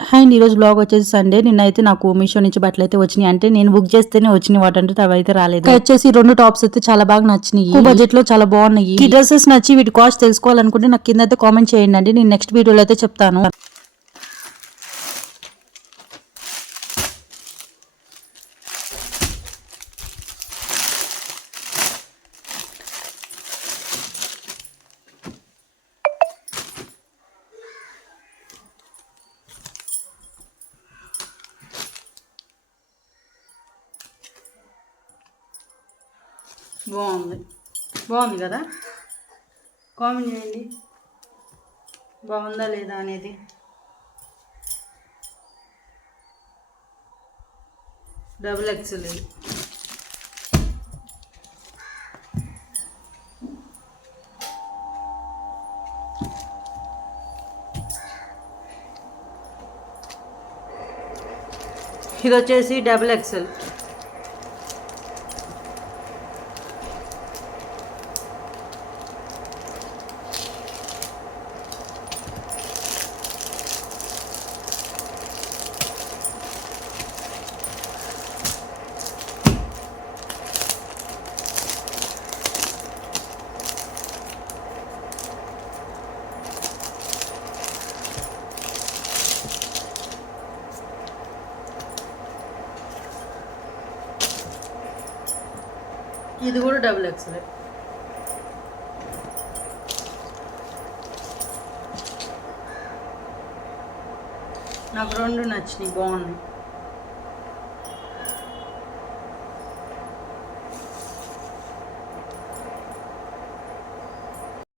And ఈరోజు blog వచ్చేసి Sunday నిన్నైతే నాకు మీషో నుంచి బట్టలు అయితే వచ్చినాయి. అంటే నేను బుక్ చేస్తేనే వచ్చినాయి వాటంటే అవి అయితే రాలేదు. వచ్చేసి రెండు టాప్స్ అయితే చాలా బాగా నచ్చినాయి. బడ్జెట్లో చాలా బాగున్నాయి. ఈ డ్రెస్సెస్ నచ్చి వీటి కాస్ట్ తెలుసుకోవాలనుకుంటే నాకు కింద అయితే కామెంట్ చేయండి అండి. నేను నెక్స్ట్ వీడియోలో అయితే చెప్తాను. బాగుంది. బాగుంది కదా? కామెంట్ చేయండి. బాగుందా లేదా అనేది. డబుల్ ఎక్స్ఎల్ ఇది ఇది వచ్చేసి డబుల్ ఎక్స్ఎల్ ఇది కూడా డబుల్ ఎక్స్ఎల్ నాకు రెండు నచ్చినాయి బాగున్నాయి.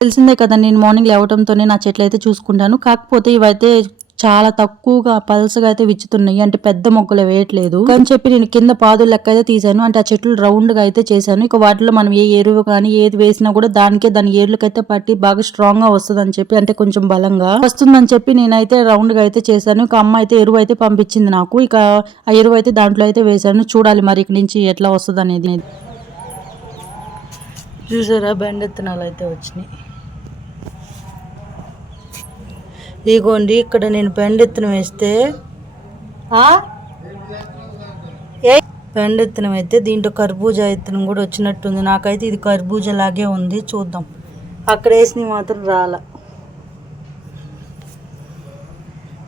తెలిసిందే కదా నేను మార్నింగ్ లేవటంతోనే నా చెట్లు అయితే చూసుకుంటాను. కాకపోతే ఇవైతే చాలా తక్కువగా పల్సగా అయితే విచ్చుతున్నాయి. అంటే పెద్ద మొక్కలు వేయట్లేదు. అని చెప్పి నేను కింద పాదులు లెక్క అయితే తీసాను అంటే ఆ చెట్లు రౌండ్గా అయితే చేశాను. ఇక వాటిలో మనం ఏ ఎరువు కానీ ఏది వేసినా కూడా దానికే దాని ఏర్లకైతే పట్టి బాగా స్ట్రాంగ్గా వస్తుంది అని చెప్పి అంటే కొంచెం బలంగా వస్తుందని చెప్పి నేనైతే రౌండ్గా అయితే చేశాను. ఇక అమ్మ అయితే ఎరువు అయితే పంపించింది నాకు. ఇక ఆ ఎరువు అయితే దాంట్లో అయితే వేశాను. చూడాలి మరి ఇక్కడి నుంచి ఎట్లా వస్తుంది అనేది చూసారా? బెండెత్తనాలు అయితే వచ్చినాయి. ఇగోండి ఇక్కడ నేను పెండెత్తనం వేస్తే ఏ? అయితే దీంట్లో కర్బూజా ఎత్తనం కూడా వచ్చినట్టుంది. నాకైతే ఇది కర్బూజా లాగే ఉంది చూద్దాం. అక్కడ వేసినవి మాత్రం రాల.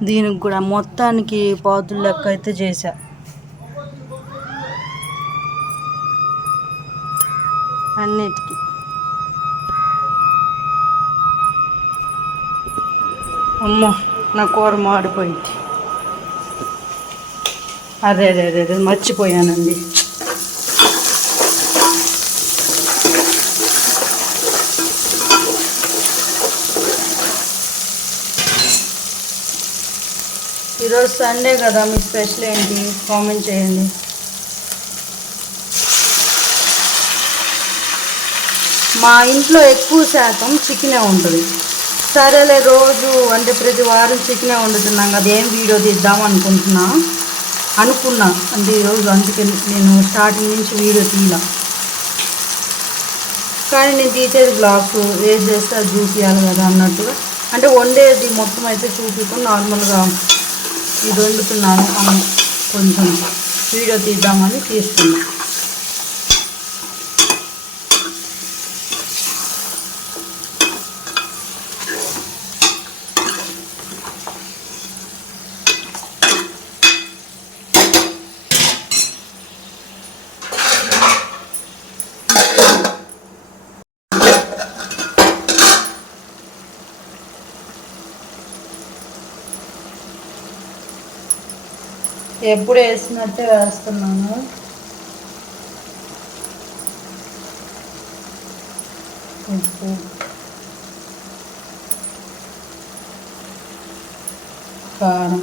దీనికి కూడా మొత్తానికి పాతుల లెక్క అయితే చేశా. అన్నిటికీ. అమ్మో నా కూర మాడిపోయింది. అదే అదే అదే అదే మర్చిపోయానండి. ఈరోజు సండే కదా మీ స్పెషల్ ఏంటి? కామెంట్ చేయండి. మా ఇంట్లో ఎక్కువ శాతం చికెనే ఉంటుంది. సరేలే రోజు అంటే ప్రతి వారం చికెనే వండుతున్నాం కదా ఏం వీడియో తీద్దాం అనుకుంటున్నా? అనుకున్నా అంటే ఈరోజు అందుకే నేను స్టార్టింగ్ నుంచి వీడియో తీయలా. కానీ నేను తీసేది బ్లాగ్స్ ఏది చేస్తే అది చూపించాలి కదా అన్నట్టుగా. అంటే వండేది మొత్తం అయితే చూపించుకొని నార్మల్గా ఇది వండుతున్నాను కొంచెం వీడియో తీద్దామని తీసుకున్నాను ఎప్పుడు వేసినట్టే వేస్తున్నాను. ఉప్పు కారం.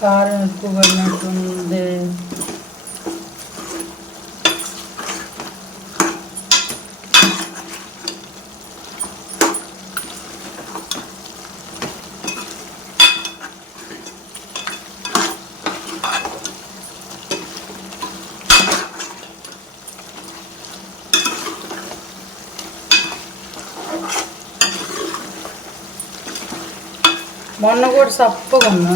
కారం ఎక్కువ పడినట్టుంది. మొన్న కూడా సప్పగా ఉన్నా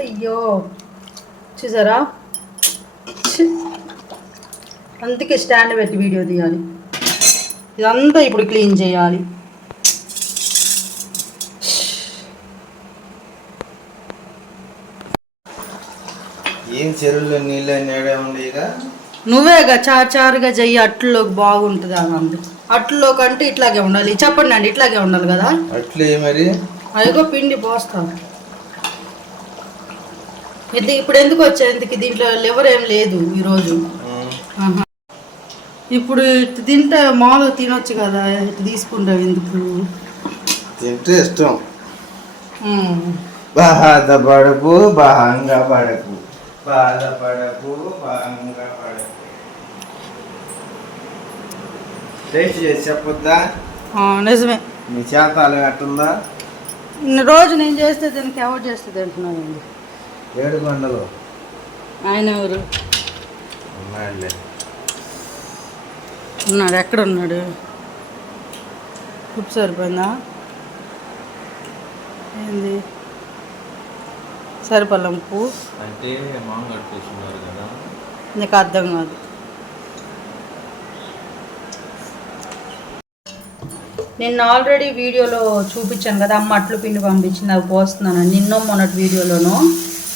అయ్యో చూసారా ఛీ. అందుకే స్టాండ్ పెట్టి వీడియో తీయాలి. ఇదంతా ఇప్పుడు క్లీన్ చేయాలి. ఏం చెరువులో నీళ్ళు నువ్వేగా చార్ చారుగా చెయ్యి అట్లలోకి బాగుంటుంది అంది. అట్లలో కంటే ఇట్లాగే ఉండాలి. చెప్పండి అండి ఇట్లాగే ఉండాలి కదా? అట్లే మరి. అదిగో పిండి పోస్తాం. ఇది ఇప్పుడు ఎందుకు వచ్చేందుకు దీంట్లో లివర్ ఏం లేదు ఈరోజు. ఇప్పుడు ఇటు తింటే మామూలుగా తినొచ్చు కదా ఇటు తీసుకుంటావు ఎందుకు? తింటే ఇష్టం. బాధపడకు బాహంగా పడకు. బాధపడకు బాహంగా పడకు. టేస్ట్ చేసి చెప్పొద్దా? నిజమే. మీ చేతాలు ఎట్టుందా? ఇన్ని రోజు నేను చేస్తే దీనికి ఎవరు చేస్తే తింటున్నానండి ఏడు కొండలు ఆయన ఎవరు? ఉన్నాడు ఎక్కడ ఉన్నాడు? ఉప్పు సరిపోయిందా? ఏంది? సరిపల్లం ఉప్పు? అంటే కదా. నీకు అర్థం కాదు. నిన్న ఆల్రెడీ వీడియోలో చూపించాను కదా అమ్మ అట్లు పిండి పంపించింది అవి పోస్తున్నాను నిన్న మొన్నటి వీడియోలోను.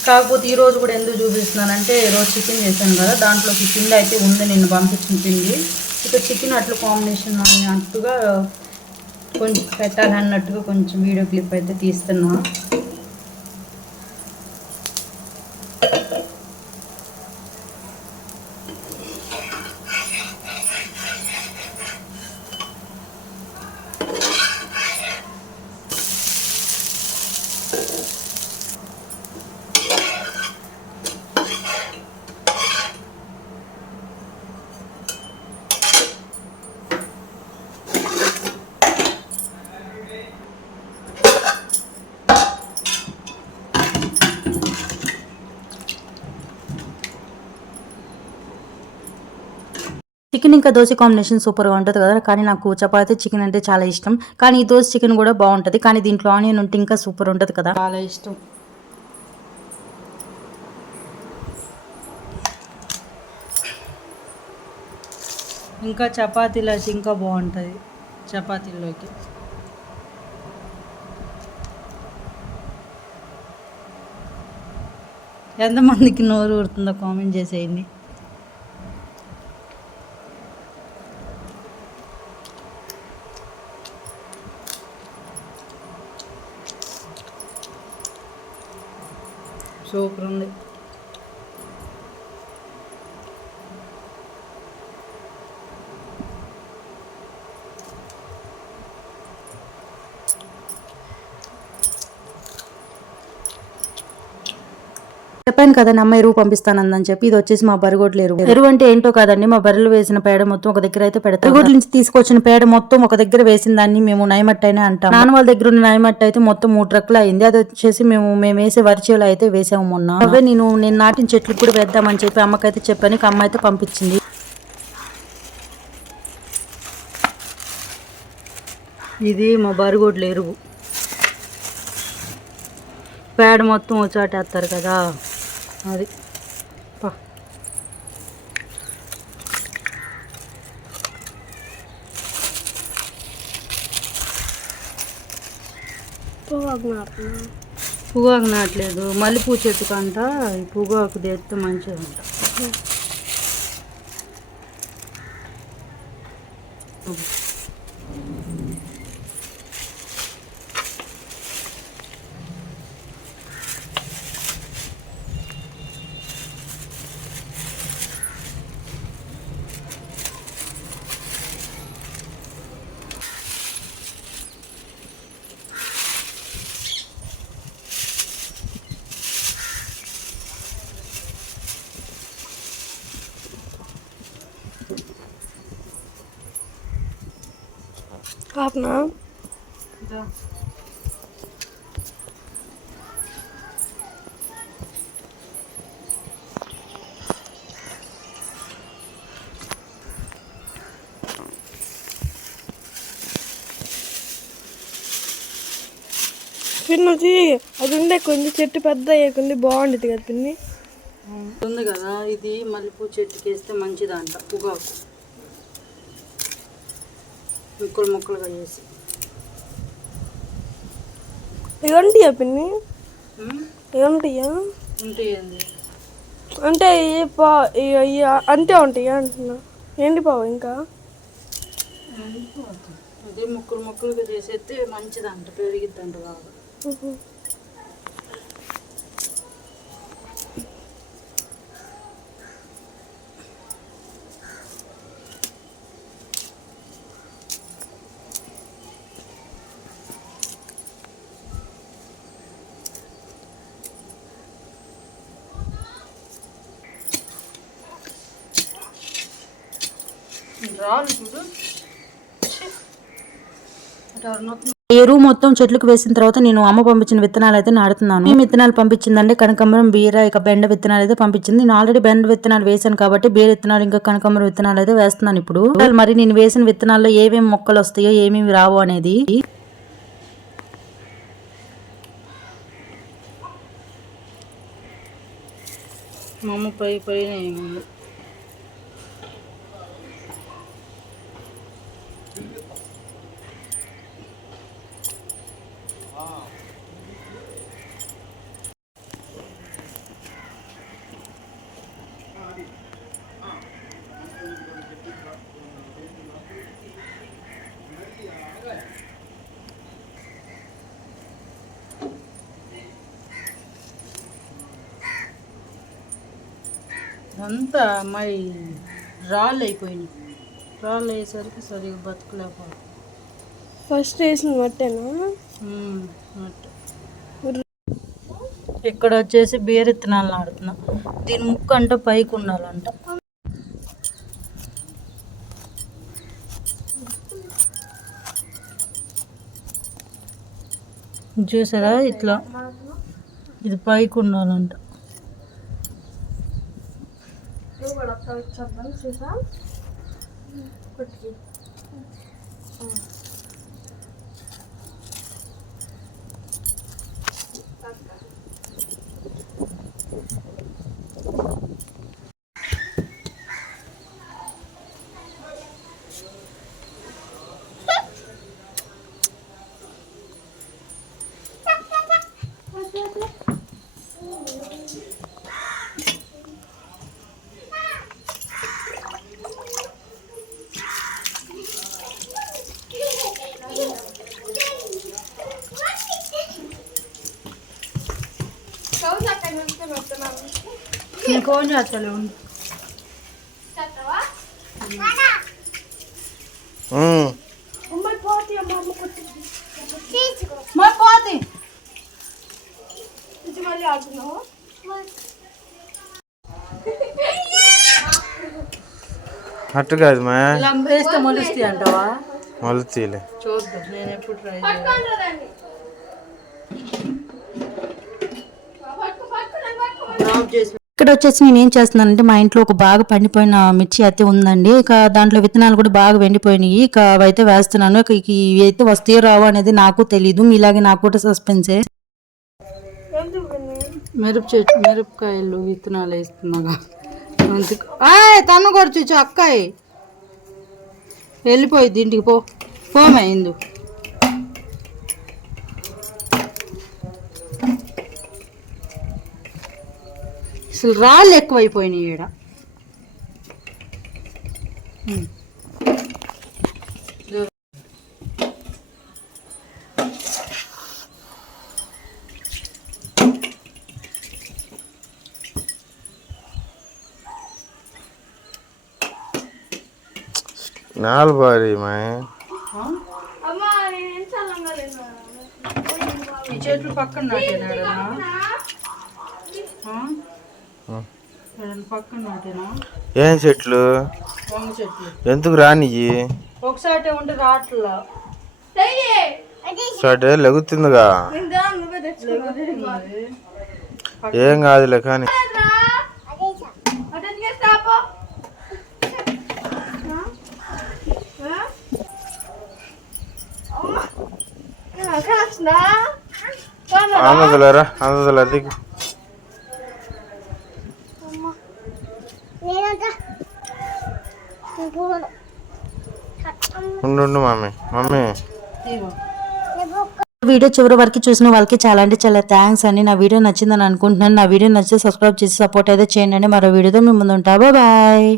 కాకపోతే ఈ రోజు కూడా ఎందుకు చూపిస్తున్నానంటే ఈరోజు చికెన్ చేశాను కదా దాంట్లోకి పిండి అయితే ఉంది నిన్న పంపించిన పిండి. ఇక్కడ చికెన్ అట్లు కాంబినేషన్ అన్నట్టుగా కొంచెం పెట్టాలన్నట్టుగా కొంచెం వీడియో క్లిప్ అయితే తీస్తున్నాను చికెన్ ఇంకా దోశ కాంబినేషన్ సూపర్గా ఉంటుంది కదా కానీ నాకు చపాతీ చికెన్ అంటే చాలా ఇష్టం. కానీ ఈ దోశ చికెన్ కూడా బాగుంటుంది కానీ దీంట్లో ఆనియన్ ఉంటే ఇంకా సూపర్ ఉంటుంది కదా. చాలా ఇష్టం. ఇంకా చపాతీలో అయితే ఇంకా బాగుంటుంది చపాతీలోకి ఎంతమందికి నోరు ఊరుతుందో కామెంట్ చేసేయండి. సూపర్ ఉంది. చెప్పాను కదండి అమ్మ ఎరువు పంపిస్తానందని చెప్పి ఇది వచ్చేసి మా బరిగొడ్లు ఎరువు. ఎరువు అంటే ఏంటో కాదండి మా బర్రెలు వేసిన పేడ మొత్తం ఒక దగ్గర అయితే పెడతాం. బరిగొడ్ల నుంచి తీసుకొచ్చిన పేడ మొత్తం ఒక దగ్గర వేసిన దాన్ని మేము నయమట్టు అయినా అంటాం. నాన్న వాళ్ళ దగ్గర ఉన్న నయమట్టు అయితే మొత్తం మూడు ట్రక్లు అయింది. అది వచ్చేసి మేము మేము వేసే వరిచేలు అయితే వేసాము మొన్న. అవే నేను నేను నాటిన చెట్లు కూడా వేద్దామని చెప్పి అమ్మకైతే చెప్పాను అమ్మ అయితే పంపించింది. ఇది మా బరిగొడ్ల ఎరువు. పేడ మొత్తం వచ్చాటేస్తారు కదా. అది. పా. పొగాకు నాటలేదు మల్లెపూ చెట్టు కంట ఈ పొగాకు తెస్తే మంచిదంట. ఆపనా పిన్ని అది అది ఉండే కొంచెం చెట్టు పెద్ద అయ్యేకుంది బాగుండేది కదా పిన్ని. ఉంది కదా ఇది మల్లెపూ చెట్టుకి వేస్తే మంచిదంట పొగాకు ముక్కలు ముక్కలుగా చేసి. ఇవంటియా పిన్ని? ఇవంటియా? ఉంటాయండి. అంటే ఈ పా అంతే ఉంటాయా అంటున్నా. ఏంటి పావు ఇంకా? అదే ముక్కలు ముక్కలుగా చేసేస్తే మంచిదంట పెరిగిద్దంట బాగా రాళ్ళు చూడు ఎరువు మొత్తం చెట్లకు వేసిన తర్వాత నేను అమ్మ పంపించిన విత్తనాలు అయితే నాడుతున్నాను మేము విత్తనాలు పంపించిందంటే కనకాంబరం బీర ఇక బెండ విత్తనాలు అయితే పంపించింది. నేను ఆల్రెడీ బెండ విత్తనాలు వేసాను కాబట్టి బీర విత్తనాలు ఇంకా కనకంబరం విత్తనాలు అయితే వేస్తున్నాను ఇప్పుడు. మరి నేను వేసిన విత్తనాల్లో ఏమేమి మొక్కలు వస్తాయో ఏమేమి రావు అనేది పై పైన ఏముంది అంతా అమ్మాయి రాళ్ళు అయిపోయినాయి. రాళ్ళు అయ్యేసరికి సరిగా బతకలేకపోతుంది ఫస్ట్ వేసిన మట్టేనా. ఇక్కడ వచ్చేసి బీర విత్తనాలు నాడుతున్నా దీని ముక్క అంట పైకి ఉండాలంట. చూసారా ఇట్లా? ఇది పైకి ఉండాలంట. నేను ఫోన్ చేస్తాను ఉండు. ఉమ్. మా పోతే. మళ్ళీ ఆడుతున్నావు అట్టు కాదు మా. వేస్తే మొలుస్తాయి అంటావా? మొలతీలే చూద్దాం నేను ఎప్పుడు ట్రై చేయాలి. ఇక్కడ వచ్చేసి నేను ఏం చేస్తున్నానంటే మా ఇంట్లో ఒక బాగా పండిపోయిన మిర్చి అయితే ఉందండి. ఇక దాంట్లో విత్తనాలు కూడా బాగా వెండిపోయినాయి. ఇక అవైతే వేస్తున్నాను. ఇక ఇవి అయితే వస్తాయో రావు అనేది నాకు తెలీదు. మీలాగే నాకు కూడా సస్పెన్సే. ఎందుకు మిరప చెట్టు మిరపకాయలు విత్తనాలు వేస్తున్నాగా. అందుకు ఆయ్ తను కొడుచు అక్కాయ్. వెళ్ళిపోయింది ఇంటికి పో. ఫోమ్ ఇందు. అసలు రాళ్ళు ఎక్కువైపోయినాయి ఈడ. నాలుగు బారి మా. ఈ చెట్లు పక్కన నాటేనా? ఏం చెట్లు? ఎందుకు రానియ్యి? ఒకసారి ఉంటే రాట్లా. స్టార్ట్ లెగుతుందిగా. ఏం కాదులే కానీ ఆందోళరా ఆందోళ దిగు ఉండు ఉండు మమ్మీ మమ్మీ వీడియో చివరి వరకు చూసిన వాళ్ళకి చాలా అంటే చాలా థ్యాంక్స్ అండి. నా వీడియో నచ్చిందని అనుకుంటున్నాను. నా వీడియో నచ్చితే సబ్స్క్రైబ్ చేసి సపోర్ట్ అయితే చేయండి మరో వీడియోతో మీ ముందు ఉంటా. బాయ్